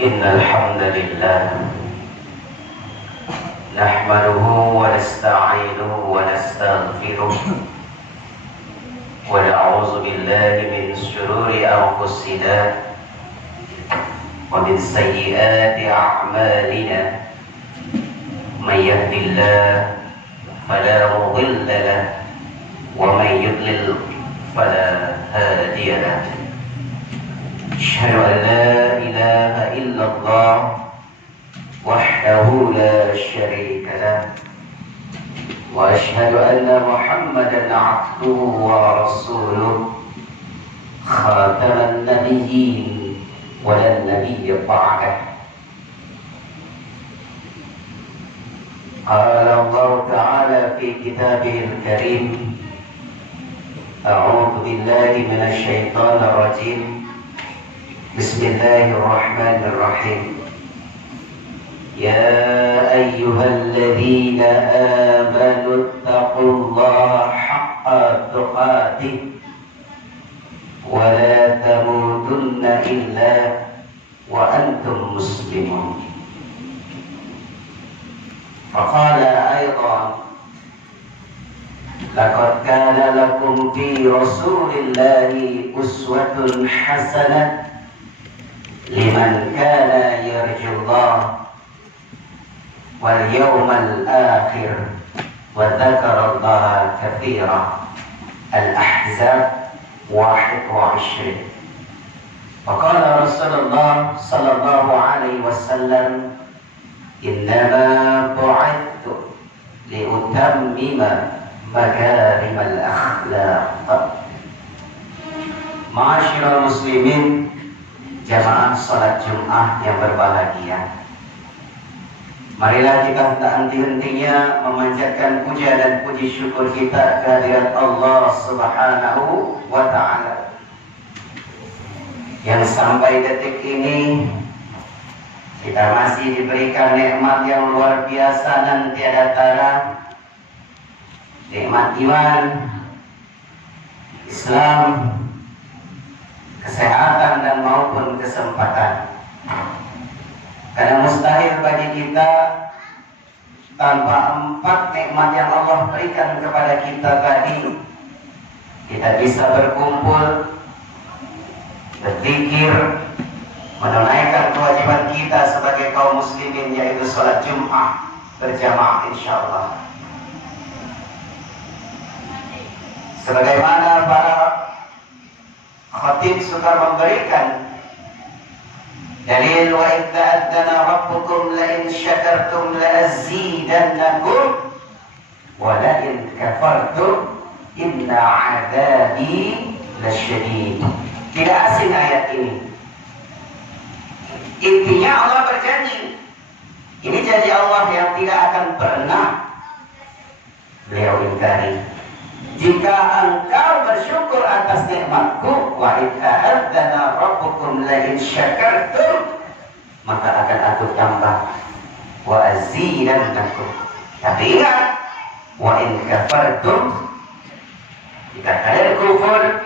إن الحمد لله نحمده ونستعينه ونستغفره ونعوذ بالله من شرور أنفسنا ومن سيئات أعمالنا من يهد الله فلا مضل له ومن يضلل فلا هادي له. أشهد أن لا إله إلا الله وحده لا شريك له وأشهد أن محمدا عبده ورسوله خاتم النبيين ولا نبي بعده. قال الله تعالى في كتابه الكريم: أعوذ بالله من الشيطان الرجيم، بسم الله الرحمن الرحيم. يا أيها الذين آمنوا اتقوا الله حق تقاته ولا تموتن إلا وأنتم مسلمون. فقال أيضا: لقد كان لكم في رسول الله أسوة حسنة لمن كان يرجو الله واليوم الآخر وذكر الله كثيرا. الأحزاب 21. وقال رسول الله صلى الله عليه وسلم: إنما بعثت لأتمم مكارم الأخلاق. Ma'asyiral muslimin, jamaah salat Jumat yang berbahagia, marilah kita tak henti-hentinya memanjatkan puja dan puji syukur kita kehadirat Allah Subhanahu wa Ta'ala yang sampai detik ini kita masih diberikan nikmat yang luar biasa dan tiada tara, nikmat iman, Islam, kesehatan dan maupun kesempatan. Karena mustahil bagi kita tanpa 4 nikmat yang Allah berikan kepada kita tadi, kita bisa berkumpul, berzikir, menunaikan kewajiban kita sebagai kaum muslimin, yaitu sholat Jumat berjamaah insyaallah. Sebagaimana para khatib sudah memberikan dalil: wa idza adzana rabbukum la in syakartum la azidannakum wa la in kafartum inna adzabi lasyadid. Tidak asing ayat ini. Intinya Allah berjanji. Ini janji Allah yang tidak akan pernah beliau ingkari. Jika engkau bersyukur atas nikmatku, wa idza adzana rabbukum la in syakartum, maka akan aku tambah, wa azidannakum. Tapi ingat, wa in kafartum, jika kalian kufur,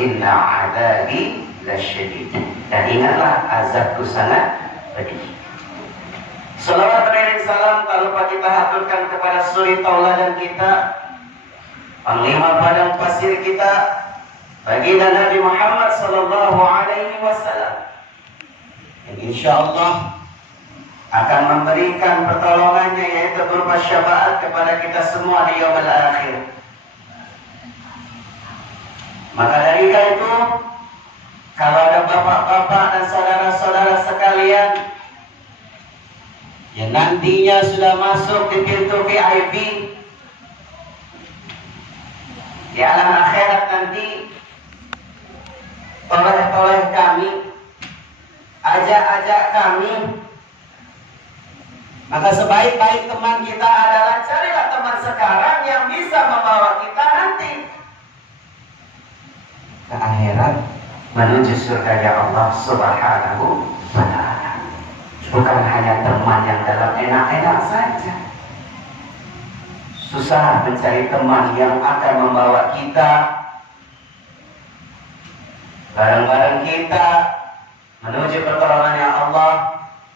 inna adzabi lasyadid. Dan ingatlah, azabku sangat pedih. Salawat dan salam tak lupa kita aturkan kepada suri tauladan kita, panglima padang pasir kita, baginda Nabi Muhammad sallallahu alaihi wasallam, yang insyaallah akan memberikan pertolongannya, yaitu berupa syafaat kepada kita semua di yaumul akhir. Maka dari itu, kalau ada bapak-bapak dan saudara-saudara sekalian yang nantinya sudah masuk di pintu VIP di alam akhirat nanti, toleh-toleh kami, ajak-ajak kami, maka sebaik-baik teman kita adalah carilah teman sekarang yang bisa membawa kita nanti ke akhirat menuju surga Allah Subhanahu wa Ta'ala. Bukan hanya teman yang dalam enak-enak saja. Susah mencari teman yang akan membawa kita bareng-bareng kita menuju pertolongannya Allah,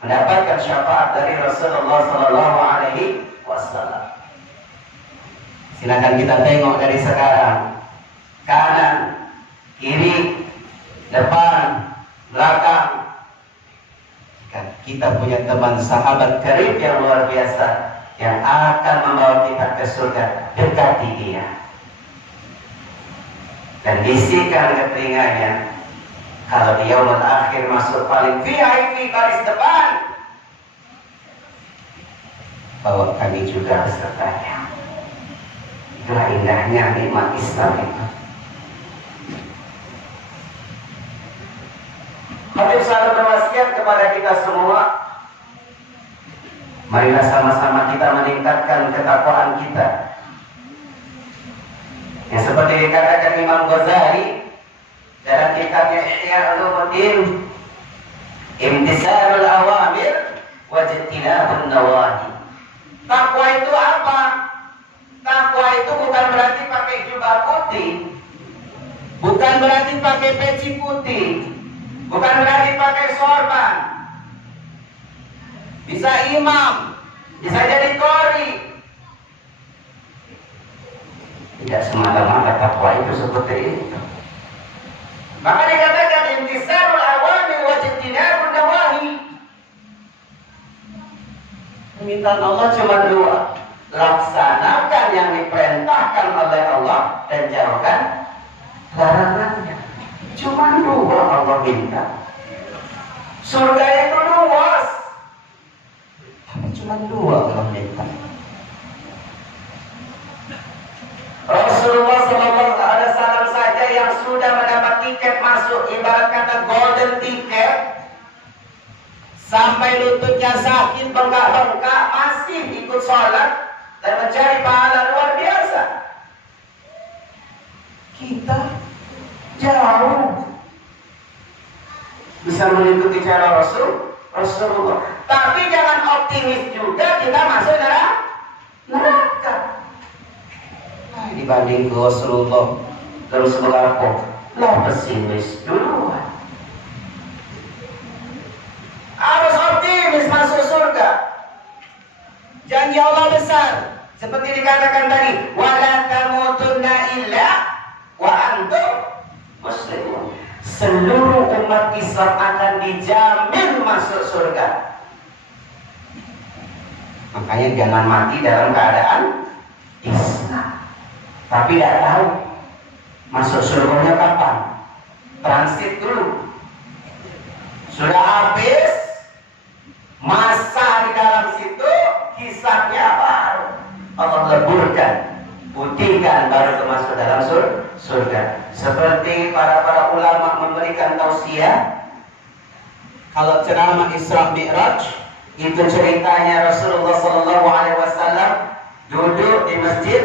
mendapatkan syafaat dari Rasulullah Sallallahu Alaihi Wasallam. Silakan kita tengok dari sekarang, kanan, kiri, depan, belakang. Jika kita punya teman sahabat karib yang luar biasa yang akan membawa kita ke surga, dekati dia dan bisikan ke telinganya, kalau di yaumul akhir masuk paling VIP baris depan, bawa kami juga besertanya. Itulah indahnya nikmat Islam itu. Habib selalu berwasiat kepada kita semua, marilah sama-sama kita meningkatkan ketakwaan kita. Yang seperti dikatakan Imam Ghazali dalam kitabnya Ihya Ulumuddin, imtisalul awamir wa ijtinabun nawahi. Takwa itu apa? Takwa itu bukan berarti pakai jubah putih, bukan berarti pakai peci putih, bukan berarti pakai sorban. Bisa imam, bisa jadi qori. Tidak semata-mata takwa itu seperti itu. Maka dikatakan intisarul awamir wa ijtinabun nawahi. Permintaan Allah cuma dua: laksanakan yang diperintahkan oleh Allah dan jauhkan larangannya. Cuma dua Allah minta. Surga itu luas, tapi cuma dua Allah minta. Rasulullah SAW saja yang sudah mendapat tiket masuk, ibarat kata golden ticket, sampai lututnya sakit, bengkak-bengkak, masih ikut sholat dan mencari pahala luar biasa. Kita jauh bisa mengikuti cara Rasulullah, tapi jangan optimis juga kita masuk neraka. Nah, dibanding ke Rasulullah terus berlaku, lah pesimis duluan. Harus optimis masuk surga. Janji Allah besar, seperti dikatakan tadi, wala tamutunna illa wa antum muslimun. Seluruh umat Islam akan dijamin masuk surga. Makanya jangan mati dalam keadaan Islam. Tapi tidak tahu masuk surganya kapan. Transit dulu. Sudah habis masa di dalam situ, hisabnya baru Allah leburkan, putihkan, baru masuk dalam surga. Seperti para ulama memberikan tausiah, kalau ceramah Isra Mi'raj itu ceritanya Rasulullah SAW duduk di masjid,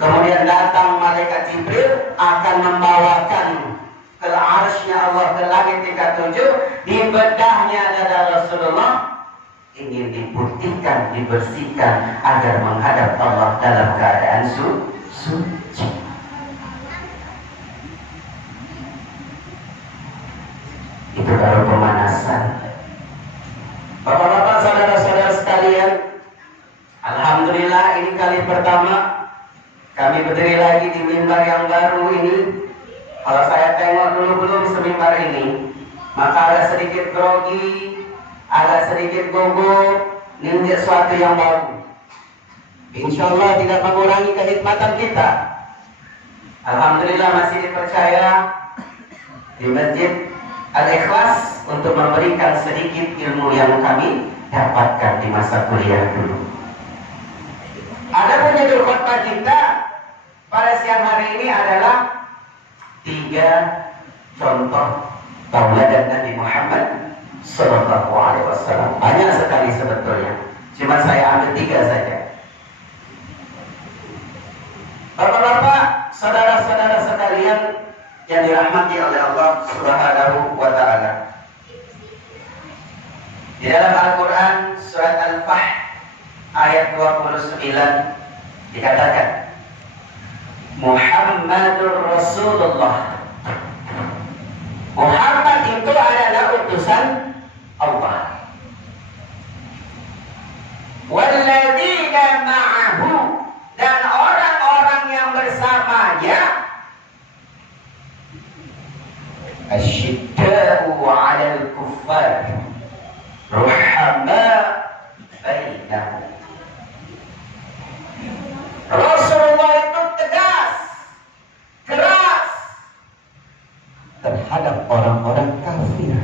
kemudian datang malaikat Jibril akan membawakan ke arsy-Nya Allah ke langit tingkat 7. Di bedahnya dada Rasulullah ingin diputihkan, dibersihkan agar menghadap Allah dalam keadaan suci. Itu baru pemanasan. Bapak-bapak, saudara-saudara sekalian, alhamdulillah ini kali pertama kami berdiri lagi di mimbar yang baru ini. Kalau saya tengok dulu semimbar ini, maka agak sedikit grogi, agak sedikit gugup, ini sesuatu yang baru. Insya Allah tidak mengurangi kenikmatan kita. Alhamdulillah masih dipercaya di Masjid Al-Ikhlas untuk memberikan sedikit ilmu yang kami dapatkan di masa kuliah dulu. Ada judul khutbah kita pada siang hari ini adalah 3 contoh tauladan Nabi Muhammad Sallallahu Alaihi Wasallam. Banyak sekali sebetulnya, cuma saya ambil 3 saja. Bapak-bapak, saudara-saudara sekalian yang dirahmati oleh Allah Subhanahu wa Ta'ala, di dalam Al-Quran surat Al-Fath ayat 29 dikatakan Muhammadur Rasulullah. Muhammad itu adalah Asyidda'u 'alal kuffar ruhama bainahum. Rasulullah itu tegas, keras terhadap orang-orang kafir.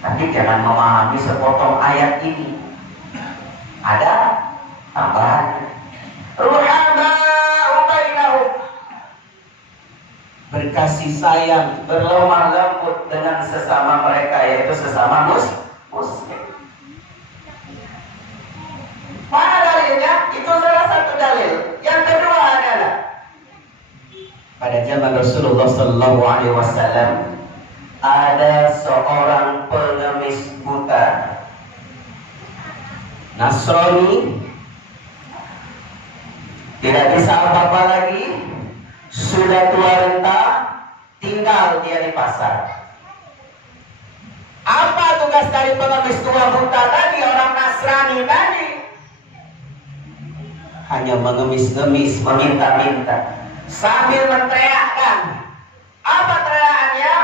Tapi jangan memahami sepotong ayat ini. Ada tambahan. Ruhama'u bainahum, berkasih sayang, berlemah lembut dengan sesama mereka, yaitu sesama muslim. Mana dalilnya? Itu salah satu dalil. Yang kedua adalah pada zaman Rasulullah Sallallahu Alaihi Wasallam ada seorang pengemis buta Nasrani, tidak bisa apa-apa lagi, sudah tua renta, tinggal dia di pasar. Apa tugas dari pengemis tua buta tadi, orang Nasrani tadi? Hanya mengemis-ngemis, meminta-minta, sambil menteriakkan. Apa teriakannya?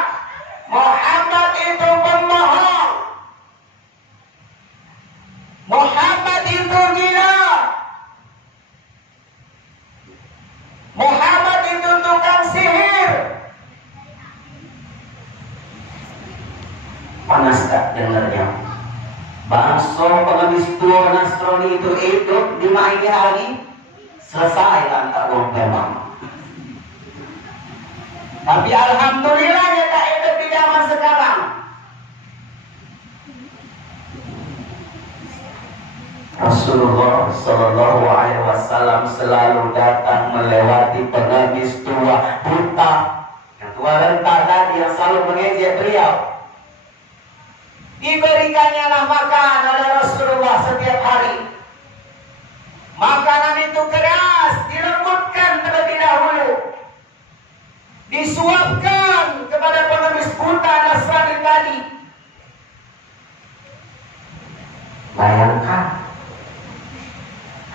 Muhammad itu pembohong, Muhammad itu gila, Muhammad itu tukang sihir. Panas tak dengarnya? Bangsa pengemis tua Nasrani itu hidup di main hari, selesai lantak wong memang. Tapi alhamdulillah ya tak hidup di zaman sekarang. Rasulullah Sallallahu Alaihi Wasallam selalu datang melewati pengemis tua buta, yang tua renta tadi, yang selalu mengejek beliau. Diberikannya lah makan oleh Rasulullah setiap hari. Makanan itu keras, dilembutkan terlebih dahulu, disuapkan kepada pengemis buta Nasrani tadi. Bayangkan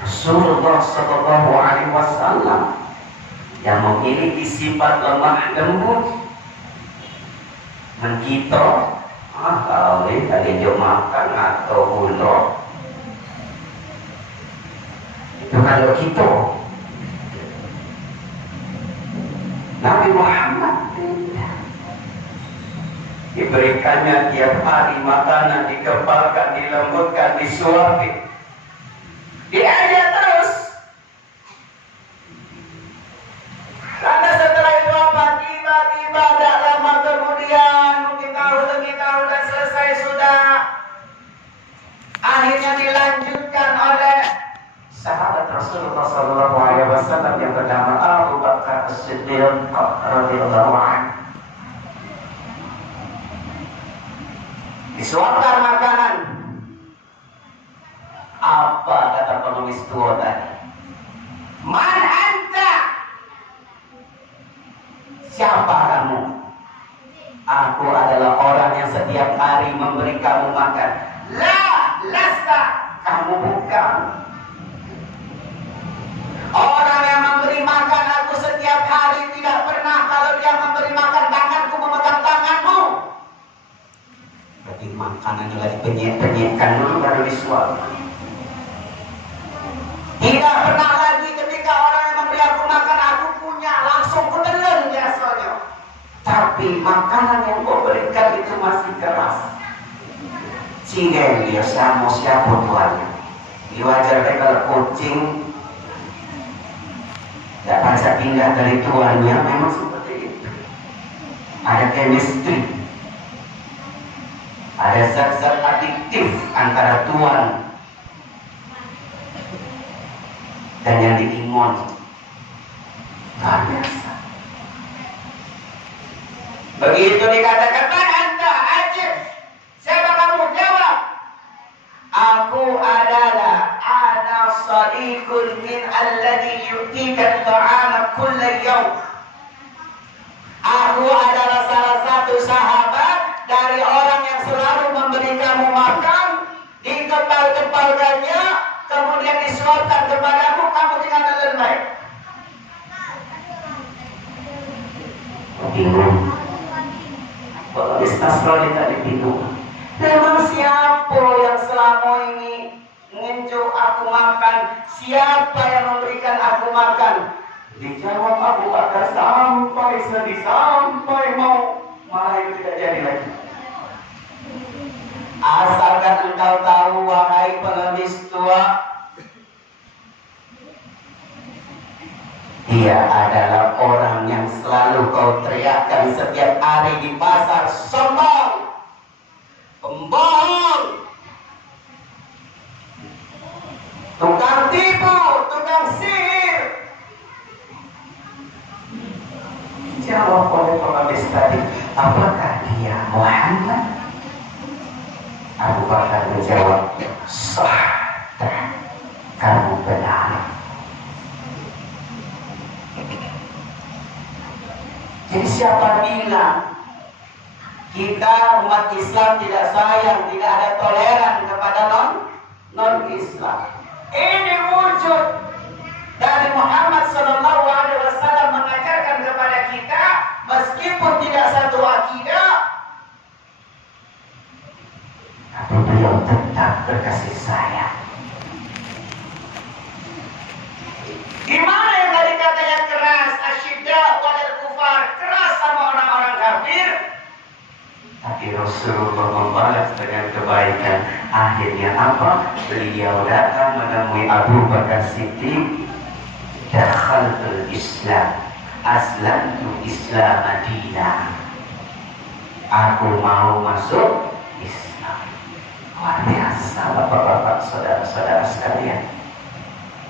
Rasulullah Sallallahu Alaihi Wasallam yang memiliki sifat lemah lembut menggito. Kalau ini tadi jom makan atau bulog itu kalau kita. Nabi Muhammad diberikannya tiap hari makanan, dikepalkan, dilembutkan, disuapi, diajak terus. Karena setelah itu apa? Tiba-tiba tidak lama kemudian, mungkin tahun demi tahun dan selesai sudah, akhirnya dilanjutkan oleh sahabat Rasulullah Sallallahu Alaihi Wasallam yang bernama Abu Bakar As-Siddiq radhiyallahu anhu. Disuapkan makanan. Apa kata pengemis tua tadi? Man anta? Siapa kamu? Aku adalah orang yang setiap hari memberi kamu makan. La, lasta, kamu bukan. Orang yang memberi makan aku setiap hari tidak pernah kalau dia memberi makan tanganku memegang tanganmu. Berarti makanannya lagi penyet-penyetkan dulu baru disuap. Tidak pernah lagi ketika orang yang memberi aku makan aku punya langsung kutelan biasanya. Tapi makanan yang kau berikan itu masih keras. Cingen dia sama siapa tuannya. Diwajarkan kalau kucing tidak bisa pindah dari tuannya, memang seperti itu. Ada chemistry, ada zat-zat adiktif antara tuan dan yang diingon. Luar biasa. Begitu dikatakan, "Man anta?" Ajib. Siapa kamu? Jawab. Aku adalah ana sadiqun min alladhi yu'tika at-ta'ama kulla yawm. Aku adalah salah satu sahabat dari orang yang selalu memberi kamu makan, dikepal-kepalkannya, kemudian disuapkan kepadamu, kamu tinggal telan baik. Bingung. Pengemis Nasrani tadi bingung. Memang siapa yang selama ini nginjuk aku makan? Siapa yang memberikan aku makan? Dijawab Abu Bakar sampai sedih, sampai mau malah itu tidak jadi lagi. Asalkan engkau tahu, wahai pengemis tua, dia adalah orang yang selalu kau teriakkan setiap hari di pasar, sombong, pembohong, tukang tipu, tukang sihir. Jawab oleh pengemis tadi, apakah dia Muhammad? Abu Bakar menjawab, sahdah, kamu benar. Jadi siapa bilang kita umat Islam tidak sayang, tidak ada toleran kepada non-Islam? Ini wujud dari Muhammad Sallallahu Alaihi Wasallam mengajarkan kepada kita, meskipun tidak satu akidah, tapi beliau tetap berkasih sayang. Gimana yang tadi katanya keras, asyidda walil kufar, keras sama orang-orang kafir, tapi Rasulullah membalas dengan kebaikan. Akhirnya apa? Beliau datang menemui Abu Bakar Siddiq, dakhaltul Islam, aslamtu Islam Madinah, aku mau masuk Islam. Luar biasa bapak-bapak, saudara-saudara sekalian.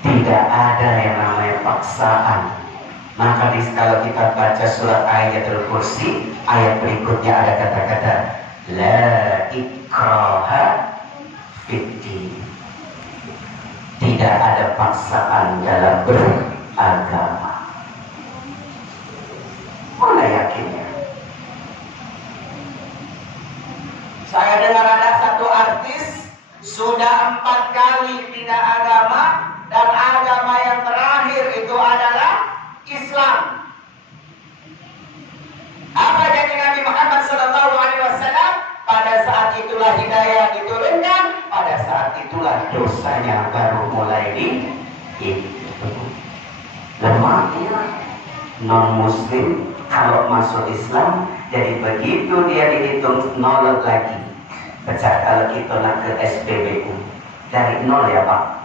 Tidak ada yang namanya paksaan. Maka kalau kita baca surat Ayatul Kursi, ayat berikutnya ada kata-kata la ikraha fiddin. Tidak ada paksaan dalam beragama. Mana yakinnya? Saya dengar ada satu artis sudah 4 kali pindah agama, dan agama yang terakhir itu adalah Islam. Apa jadi Nabi Muhammad SAW? Pada saat itulah hidayah diturunkan, pada saat itulah dosanya baru mulai dihitung. Lemahnya non-muslim kalau masuk Islam, jadi begitu dia dihitung nol lagi. Pecah kalau kita nak ke SPBU dari nol ya Pak.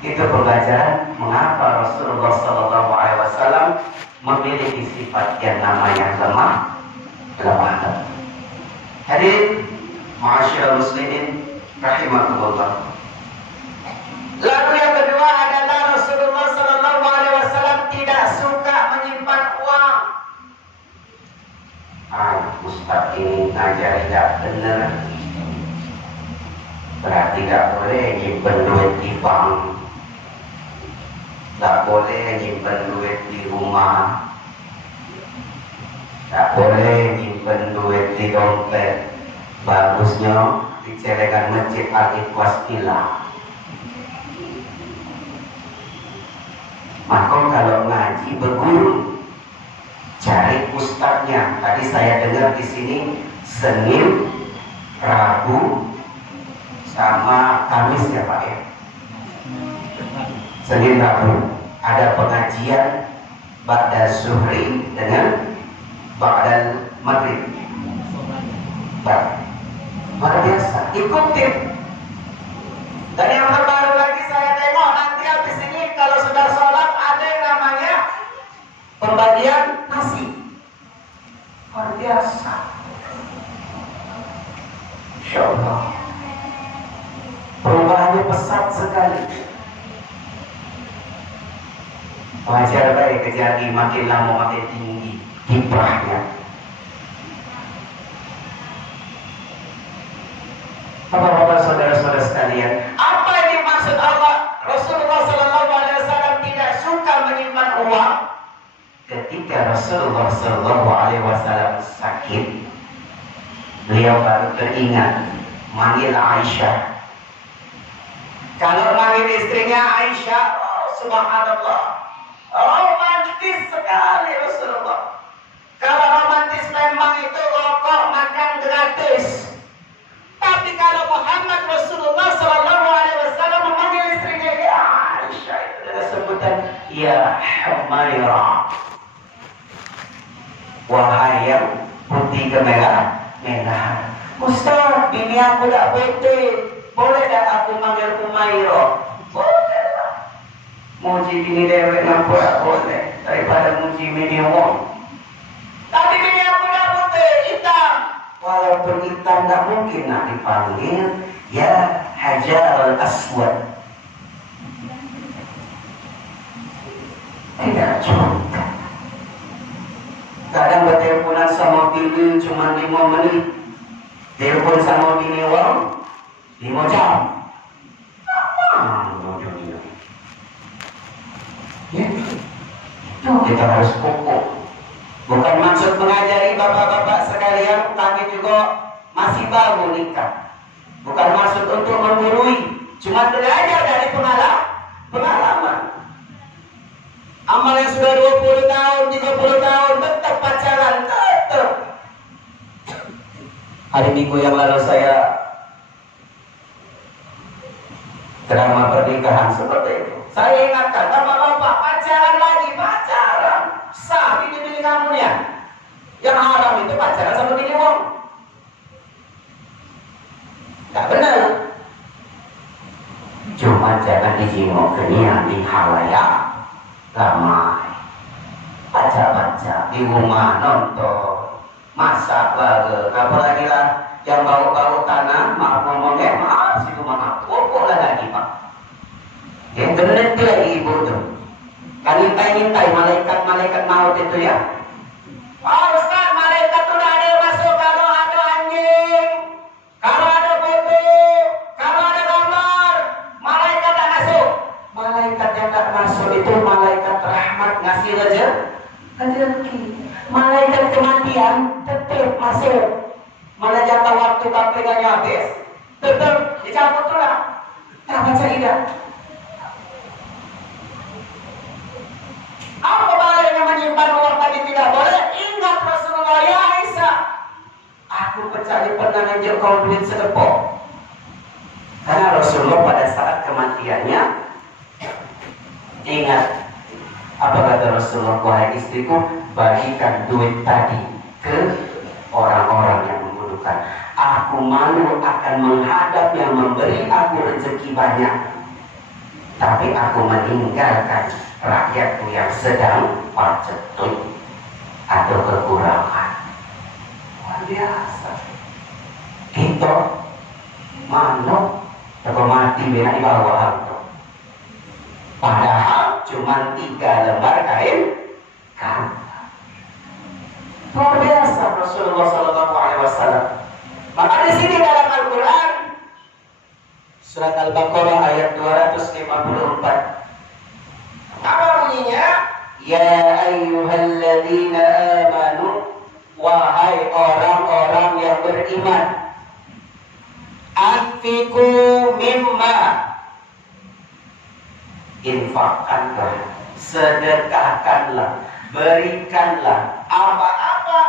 Itu pembelajaran mengapa Rasulullah SAW memiliki sifat yang namanya lemah. Hadirin ma'asyiral muslimin rahimakumullah. Lalu yang kedua adalah Rasulullah SAW tidak suka menyimpan uang. Ustaz ini ngajar tidak benar, berarti tidak boleh nyimpan duit di bank, tak boleh nyimpen duit di rumah, tak boleh nyimpen duit di dompet. Bagusnya di celengan masjid Al-Ikhlas Ilah. Maka kalau ngaji berguru, cari ustadznya. Tadi saya dengar di sini Senin, Rabu, sama Kamis ya Pak ya. Senin Rabu ada pengajian ba'da zuhri dengan ba'da maghrib. Luar biasa, ikutin. Dan yang terbaru lagi saya tengok nanti habis ini kalau sudah sholat ada yang namanya pembagian nasi. Luar biasa. Insya Allah perubahannya pesat sekali. Wajar baik kejadian makin lama makin tinggi kiprahnya. Bapak-bapak, saudara-saudara sekalian, apa yang dimaksud Allah? Rasulullah SAW tidak suka menyimpan uang. Ketika Rasulullah SAW sakit, beliau baru teringat manggil Aisyah. Kalau manggil istrinya Aisyah, oh, subhanallah, romantis sekali Rasulullah. Kalau romantis memang itu rokok makan gratis. Tapi kalau Muhammad Rasulullah Sallallahu Alaihi Wasallam memanggil istrinya ya Aisyah, itu dengan sebutan ya Humairah, wahai yang putih kemerah. Ustaz, bini aku tak putih, boleh tak aku manggil Humairah? Boleh lah. Muji bini dewek nampu tak boleh daripada muji bini wong. Tapi bini aku tak putih, hitam. Walaupun hitam tak mungkin nak dipanggil ya Hajar al-Aswad. Tidak juga. Kadang berteleponan sama bini cuma 5 menit. Telepon sama bini wong 5 jam. Apa dunia? Ya, itu kita harus kokoh. Bukan maksud mengajari bapak-bapak sekalian, tapi juga masih baru nikah. Bukan maksud untuk menggurui, cuma belajar dari pengalaman. Amal yang sudah 20 tahun, 30 tahun, tetap pacaran, tetap. Hari Minggu yang lalu saya drama pernikahan seperti itu. Saya ingatkan, bapak-bapak pacaran lagi, pacaran. Sah bini-bini kamu ya. Yang haram itu pacaran sama bini wong. Tak benar. Cuma jangan dijenguk kenian di halayak ramai. Baca-baca di rumah nonton. Masak lagi, apalagi lah yang bau-bau tanah, maaf ngomongnya, maaf situ maaf, pokok lah lagi pak. Yang genit lagi ibu tuh, kan ngintai malaikat maut itu ya. Oh Ustaz, malaikat tuh ada yang masuk kalau ada anjing, kalau ada foto, kalau ada gambar, malaikat tak masuk. Malaikat yang tak masuk itu malaikat rahmat ngasih rezeki. Malaikat kematian tetap masuk. Malah jatah waktu KPK-nya habis, tetap dicabut lah. Tak baca tidak. Apa baliknya menyimpan uang tadi tidak boleh? Ingat Rasulullah ya Aisyah. Aku percaya pernah nganjur kau duit sedepok. Karena Rasulullah pada saat kematiannya ingat apa kata Rasulullah, wahai istriku, bagikan duit tadi ke orang-orang yang membutuhkan. Aku malu akan menghadap yang memberi aku rezeki banyak, tapi aku meninggalkan rakyatku yang sedang pacetut atau kekurangan. Luar biasa. Kita manuk atau mati bina di bawah itu. Padahal cuma 3 lembar kain kafan. Luar biasa Rasulullah Sallallahu Alaihi Wasallam. Maka di sini dalam Al-Quran surat Al-Baqarah ayat 254. Apa bunyinya? Ya ayyuhalladzina amanu, wahai orang-orang yang beriman, anfiqu mimma, infakkanlah, sedekahkanlah, berikanlah apa-apa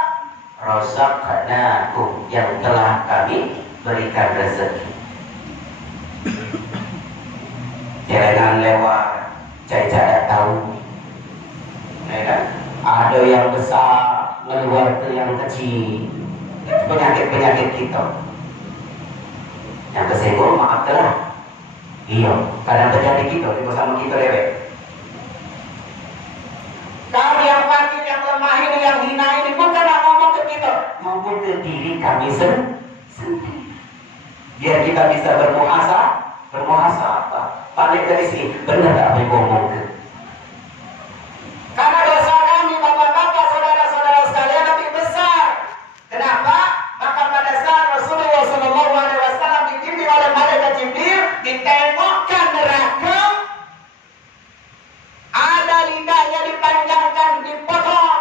razaqnakum yang telah kami berikan rezeki. Jangan lewat cari-cari tahu, ya kan? Ada yang besar meluar ke yang kecil. Penyakit-penyakit kita. Yang kesenggung maafkanlah. Iya, kadang terjadi kita sama kita lewat. Kami yang fakir, yang lemah ini, yang hina ini, bukan ngomong ke kita, ngomong ke diri kami sendiri. Biar kita bisa bermuhasabah. Balik dari sini, benar tak apa ngomong ke? Karena dosa kami, bapak-bapak, saudara-saudara sekalian, lebih besar. Kenapa? Maka pada saat Rasulullah Sallallahu Alaihi Wasallam dibimbing oleh malaikat Jibril, ditengokkan neraka, ada lidahnya dipanjangkan, dipotong,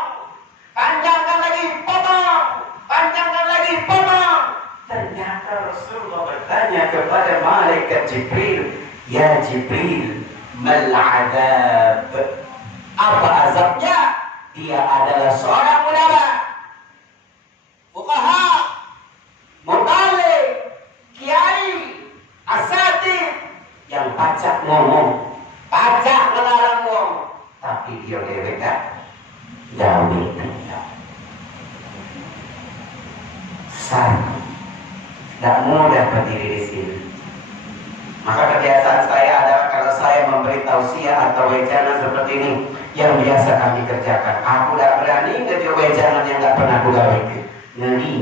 panjangkan lagi, potong, panjangkan lagi, potong. Ternyata Rasulullah bertanya kepada malaikat Jibril, Ya Jibril, mal adab. Apa azabnya? Dia adalah seorang ulama, fuqaha, mubaligh, kiai, asatidz yang pacak ngomong, pacak ngelarang ngomong, tapi dia dewek gawe satu. Tidak mudah berdiri di sini. Maka kebiasaan saya adalah kalau saya memberi tausiah atau wejangan seperti ini, yang biasa kami kerjakan. Aku tidak berani ngejar wejangan yang tidak pernah aku gawe. Ngeri.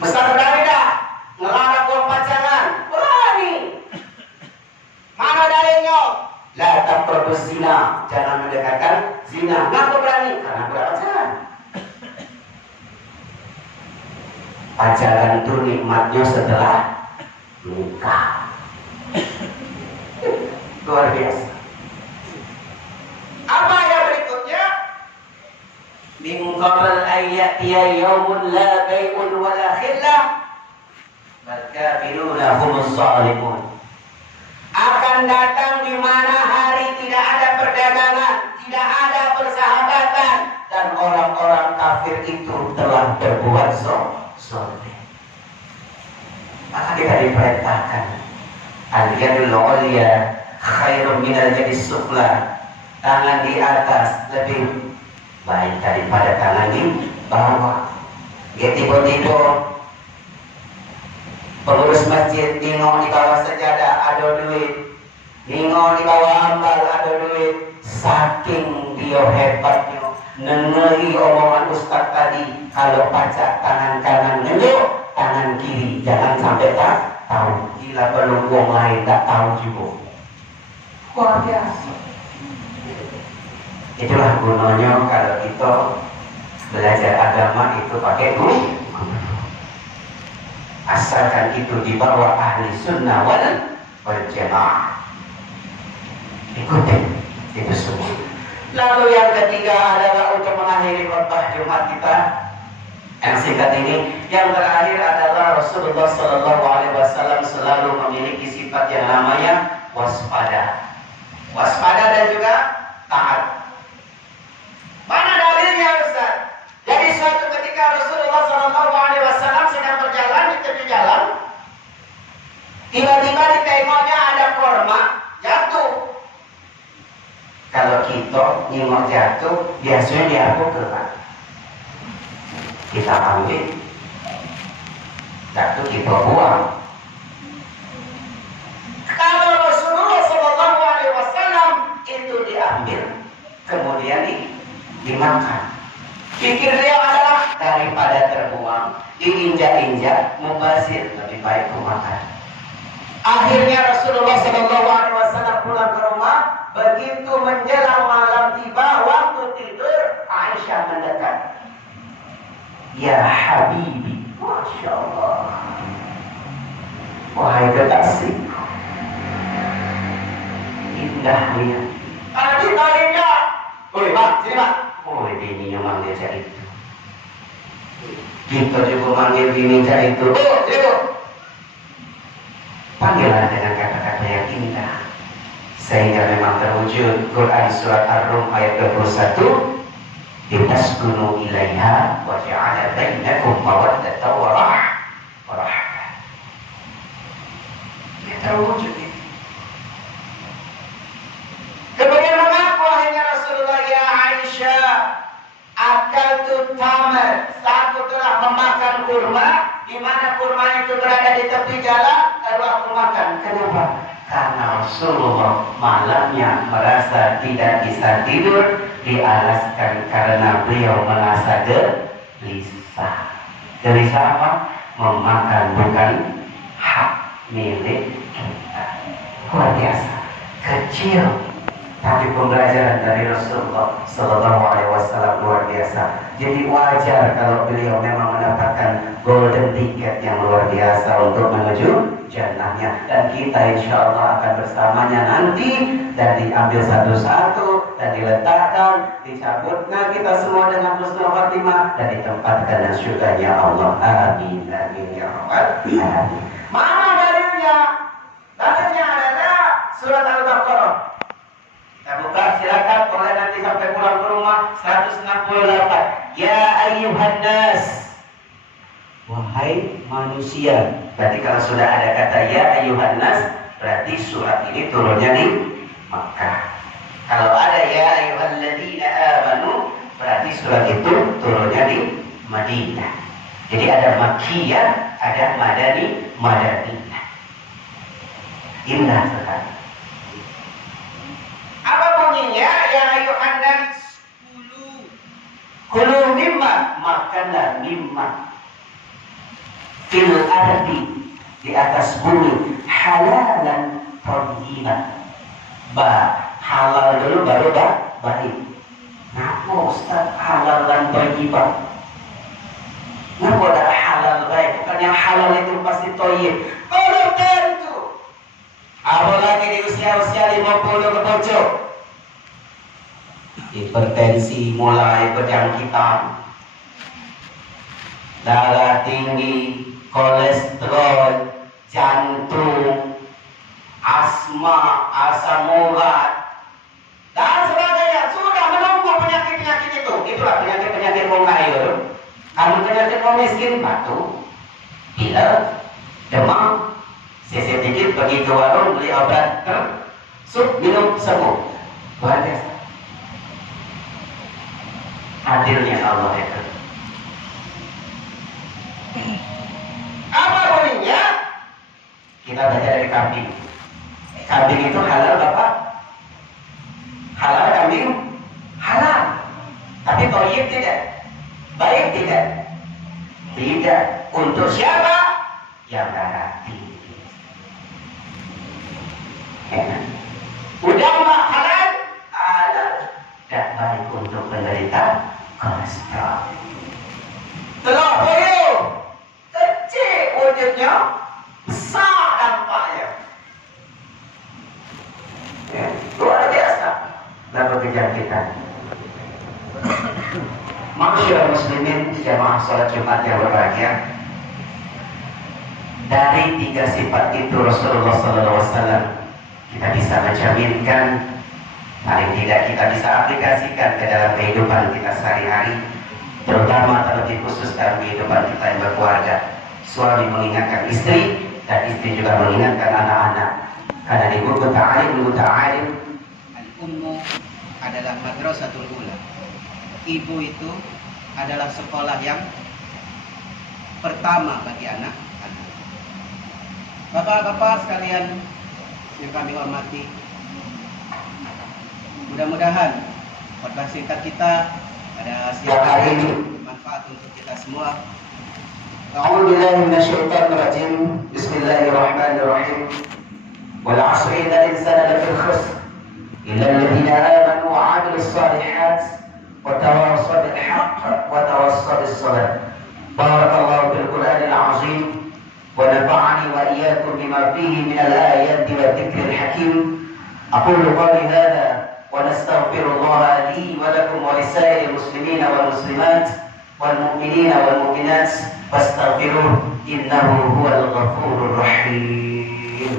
Besar berani dah ngelarang buang pacaran. Berani. Mana dalilnya? La taqrabuz zina. Jangan mendekatkan zina. Ngaku berani? Karena aku tidak pacaran. Pacaran itu nikmatnya setelah nikah. Luar biasa. Apa yang berikutnya? Min qabl an ya'tiya yawmun la bay'un wa la khillah bal kafiruna humuz zalimun. Akan datang di mana hari tidak ada perdagangan, tidak ada persahabatan, dan orang-orang kafir itu telah berbuat soleh. Maka kita diperintahkan al-yadul ulya khairun minal yadis sufla. Tangan di atas lebih baik daripada tangan di bawah. Ya tiba-tiba pengurus masjid ningo di bawah sajadah ada duit, ningo di bawah ambal ada duit. Saking dia hebatnya nengeri omongan ustaz tadi, kalau pacak tangan kanan nunjuk, tangan kiri jangan sampai tak tahu. Gila belum wong lain tak tahu juga. Luar biasa. Itulah gunanya kalau kita belajar agama itu pakai guru. Asalkan itu dibawa ahli sunnah wal jamaah. Ikutin itu semua. Lalu yang ketiga adalah untuk mengakhiri khutbah Jumat kita yang singkat ini. Yang terakhir adalah Rasulullah SAW selalu memiliki sifat yang namanya waspada. Waspada dan juga taat. Mana dalilnya Ustaz? Jadi suatu ketika Rasulullah SAW sedang berjalan di tepi jalan, tiba-tiba di tengoknya ada korma jatuh. Kalau kita nyingok jatuh, biasanya diaku kerak. Kita ambil, jatuh kita buang. Kalau Rasulullah SAW itu diambil, kemudian dimakan. Pikir dia adalah daripada terbuang, diinjak-injak, mubazir, lebih baik makan. Akhirnya Rasulullah SAW pulang ke rumah. Begitu menjelang malam tiba, waktu tidur, Aisyah mendekat. Ya Habibi, Masya Allah, wahai kekasih, indahnya. Tadi indah. Oi Pak, sini Pak. Oh ini yang manggil saya itu. Kita juga manggil bini saya itu. Oh, sini. Panggilan dengan kata-kata yang indah, sehingga memang terwujud Quran surat Ar-Rum ayat 21, litaskunu ilaiha wa ja'ala bainakum mawaddatan wa rahmah. Ya terwujud itu. Kemudian mengaku akhirnya Rasulullah, ya Aisyah, akaltu tamar, aku telah memakan kurma, di mana kurma itu berada di tepi jalan, lalu aku makan. Kenapa? Karena Rasulullah malamnya merasa tidak bisa tidur, dialaskan karena beliau merasa gelisah. Gelisah apa? Memakan bukan hak milik kita. Luar biasa, kecil, tapi pembelajaran dari Rasulullah SAW luar biasa. Jadi wajar kalau beliau memang mendapatkan golden ticket yang luar biasa untuk menuju jannahnya. Dan kita insya Allah akan bersamanya nanti, dan diambil satu-satu dan diletakkan, dicabutnya kita semua dengan husnul khatimah dan ditempatkan dalam surganya Allah. Amin amin ya rabbal alamin. Mana dalilnya? Dalilnya adalah surat Al-Baqarah. Kita buka, silakan, boleh nanti sampai pulang ke rumah. 168. Ya ayyuhan nas, wahai manusia. Berarti kalau sudah ada kata ya ayyuhan nas, berarti surat ini turunnya di Makkah. Kalau ada ya ayyuhalladzina amanu, berarti surat itu turunnya di Madinah. Jadi ada Makkiyah, ada Madaniyah. Indah sekali. Apa bunyinya? Ya ayyuhan nas, kulu mimma, makanlah mimma fil ardi, di atas bumi, halalan thayyiban. Halal dulu baru baik. Kenapa Ustaz halal dan thayyiban? Kenapa ada halal baik? Bukan yang halal itu pasti thayyib. Belum tentu. Apalagi di usia-usia 50 ke pojok. Hipertensi mulai berjangkitan, darah tinggi, kolesterol, jantung, asma, asam urat, dan sebagainya. Sudah menunggu penyakit-penyakit itu. Itulah penyakit-penyakit orang kaya. Kalau penyakit orang miskin, batuk, pilek, demam, sedikit pergi ke warung beli obat, sup, minum, sembuh. Luar biasa. Adilnya Allah itu. Apa bunyinya? Kita baca dari kambing. Kambing itu halal Bapak? Halal kambing? Halal. Tapi thayyib tidak. Baik tidak. Tidak. Untuk siapa? Yang darah tinggi. Ya. Udah mbak halal? Halal. Tidak baik untuk penderita kolesterol. Telur puyuh kecil wujudnya, besar dampaknya. Ya, luar biasa dapat kejakitan. Masyaallah muslimin jamaah salat Jumat yang berbahagia. Dari 3 sifat itu Rasulullah SAW kita bisa mencerminkan, paling tidak kita bisa aplikasikan ke dalam kehidupan kita sehari-hari, terutama terlebih khusus dalam kehidupan kita yang berkeluarga. Suami mengingatkan istri dan istri juga mengingatkan anak-anak. Karena di buku ta'alim al-ummu adalah madrasatul ula. Ibu itu adalah sekolah yang pertama bagi anak. Bapak-bapak sekalian yang kami hormati, mudah-mudahan khotbah singkat kita pada siang hari ini bermanfaat untuk kita semua. A'udzu billahi minasyaitonir rajim. Bismillahirrahmanirrahim. Wal 'asri innal insana lafii khusr illa alladziina aamanu wa 'amilus shalihaat wa tawassaw bil haqq wa tawassaw bis sabr. Barakallahu fil Qur'anil 'azim wa nafa'ani wa iyyakum bima fihi minal ayati wa dzikril hakim. Aqulu qawli hadza ونستغفر الله لي ولكم ولسائر المسلمين والمسلمات والمؤمنين والمؤمنات فاستغفروه إنه هو الغفور الرحيم.